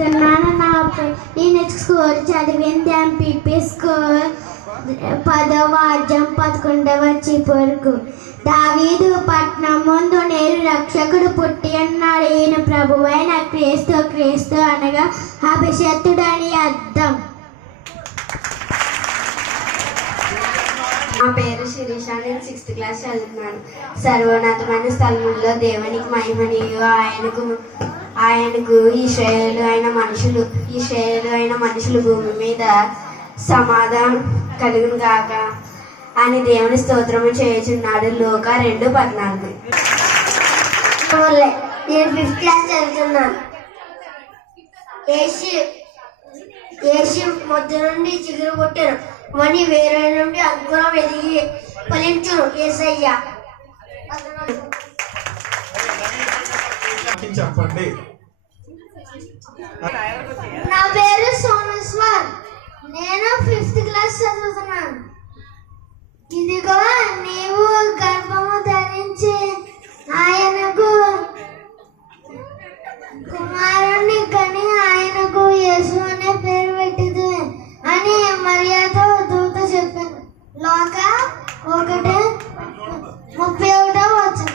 నేను స్కూల్ చదివింది MPP school 10వ అధ్యాయం 11వ వరకు. దావీదు పట్నం ముందు నేరు రక్షకుడు పుట్టి అన్నాడు. ఈయన ప్రభువైన క్రీస్తు. క్రీస్తు అనగా అభిషేక్తుడు అని అర్థం. నా పేరు శిరీష. నేను 6th క్లాస్ చదువుతున్నాను. సర్వోన్నతమైన స్థలముల్లో దేవునికి మహిమనీయు. ఆయనకు ఇశ్రాయేలు అయిన మనుషులు భూమి మీద సమాధానం కలుగును గాక అని దేవుని స్తోత్రము చేయుచున్నాడు. లూకా 2:14. నేను 5th క్లాస్ చదువుతున్నాను. యేసు మొద్దు నుండి చిగురు పుట్టెను, మని వేరే నుండి అంకురం ఎదిగి ఫలించును. యేసయ్య. చెప్పండి. నా పేరు సోమేశ్వర్. నేను 5th క్లాస్ చదువుతున్నాను. ఇదిగో నీవు గర్భము ధరించి ఆయనకు కుమారుణ్ణి కని ఆయనకు యేసు అనే పేరు పెట్టింది అని మరియతో దూత చెప్పాను. లూకా 1:31.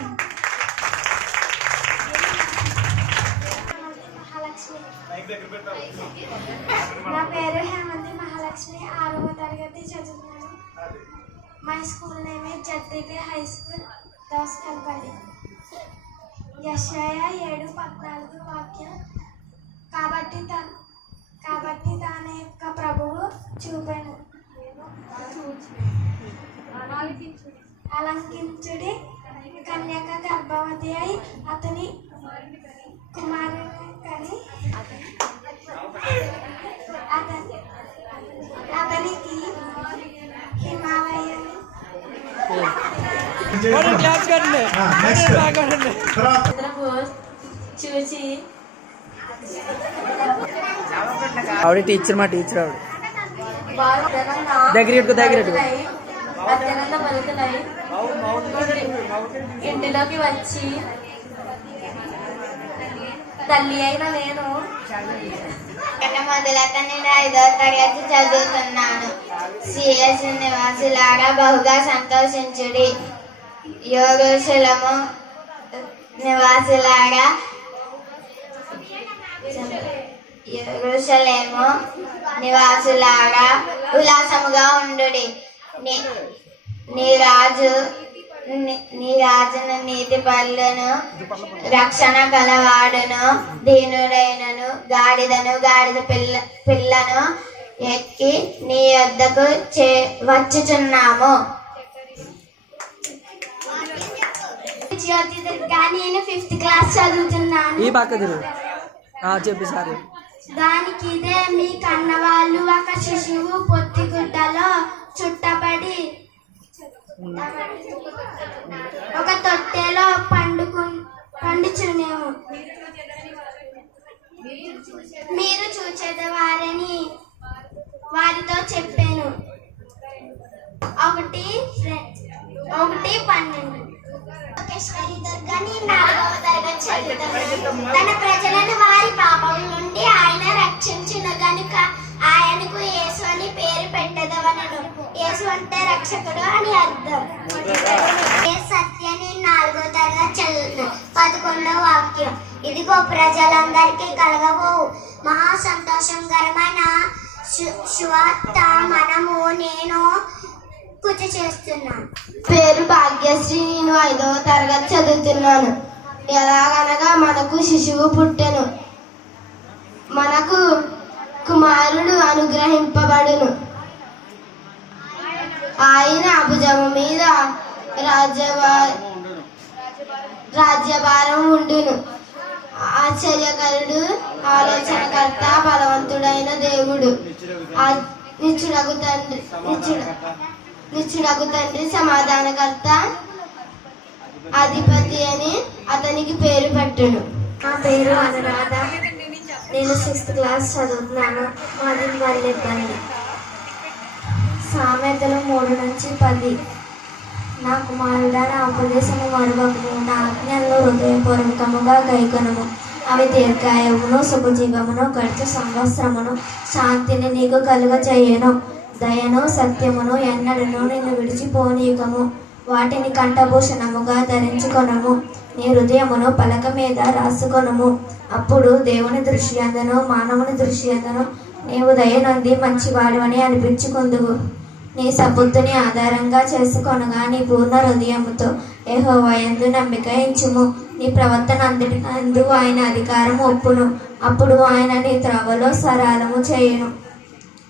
నా పేరు హేమంతి మహాలక్ష్మి. 6వ తరగతి చదువుతున్నాను. My school name is ZPP high school, Dosakalpalli. యెషయా 7:14 వాక్యం. కాబట్టి తన యొక్క ప్రభువు చూపెను, అలంకించుడి, కన్యక గర్భవతి అయి అతని కుమారుని కని అతనికి హిమాలయం చూసి ఆవిడ టీచర్, మా టీచర్ ఆవిడ. ఇంటిలోకి వచ్చి తల్లి అయిన నేను మొదలట నేను 5వ తరగతి చదువుతున్నాను. సిఎస్ నివాసులారా బహుగా సంతోషించుడి. యెరూషలేము నివాసులారా ఉల్లాసముగా ఉండుడి. నీ రాజును నీతి పళ్ళను రక్షణ గలవాడును దీనుడైనను గాడిద పిల్లను ఎక్కి నీ యొద్దకు వచ్చుచున్నాము. నేను 5th క్లాస్ చదువుతున్నాను. చెప్పి సార్. దానికి ఇదే మీ కన్నవాళ్ళు ఒక శిశువు పొత్తిగుడ్డలో చుట్టబడి ఒక తొట్టెలో పండుచునేమో మీరు చూచేదవారని వారితో చెప్పాను. 1:12. తన ప్రజలను వారి పాపం నుండి ఆయన రక్షించును గనుక ఆయనకు యేసు అని పేరు పెట్టదవనను. యేసు అంటే రక్షకుడు అని అర్థం. సత్యాన్ని 4వ తరగతి చదువుతున్నాను. 11వ వాక్యం. ఇదిగో ప్రజలందరికీ కలగబోవు మహా సంతోషకరమైన సువార్త నేను గుర్తు చేస్తున్నాను. పేరు భాగ్యశ్రీ. నేను 5వ తరగతి చదువుతున్నాను. ఎలాగనగా మనకు శిశువు పుట్టెను, మనకు కుమారుడు అనుగ్రహింపబడును, ఆయన భుజము మీద రాజ్యభారం ఉండును. ఆశ్చర్యకరుడు, ఆలోచనకర్త, బలవంతుడైన దేవుడు, నిత్యుడగు తండ్రి, సమాధానకర్త, అధిపతి అని అతనికి పేరు పెట్టును. నా పేరు అనురాధ. నేను 6th క్లాస్ చదువుతున్నాను. మాది మల్లెపల్లి. సామెతలు 3:10. నా కుమారుడా, నా ఉపదేశము మరువకుము, నా ఆజ్ఞలను హృదయపూర్వకముగా గైకొనుము. అవి దీర్ఘాయువును శుభజీవమును గడిచి సంవత్సరమును శాంతిని నీకు కలుగ చేయను. దయను సత్యమును ఎన్నడను నిన్ను విడిచిపోనీయకము. వాటిని కంఠభూషణముగా ధరించుకొనము. నీ హృదయమును పలక మీద రాసుకొనము. అప్పుడు దేవుని దృష్టి అందను మానవుని దృష్టి అందను నీవు దయనొంది మంచివాడవని అనిపించుకుందువు. నీ సబుద్ధిని ఆధారంగా చేసుకొనగా నీ పూర్ణ హృదయముతో యెహోవా యందు నమ్మిక ఉంచుము. నీ ప్రవర్తన అందు ఆయన అధికారం ఒప్పును. అప్పుడు ఆయన నీ త్రోవలో సరళము చేయును.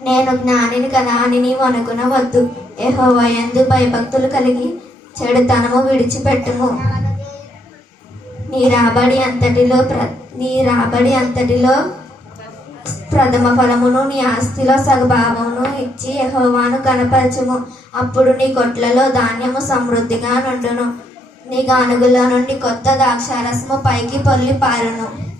నేను జ్ఞానిని కదా అని నీవు అనుకునవద్దు. యెహోవా యందు భయభక్తులు కలిగి చెడుతనము విడిచిపెట్టుము. నీ రాబడి అంతటిలో ప్రథమ ఫలమును నీ ఆస్తిలో సగభాగమును ఇచ్చి యెహోవాను కనపరచుము. అప్పుడు నీ కొట్లలో ధాన్యము సమృద్ధిగా నుండును. నీ గానుగుల నుండి కొత్త ద్రాక్షారసము పైకి పొర్లి పారును.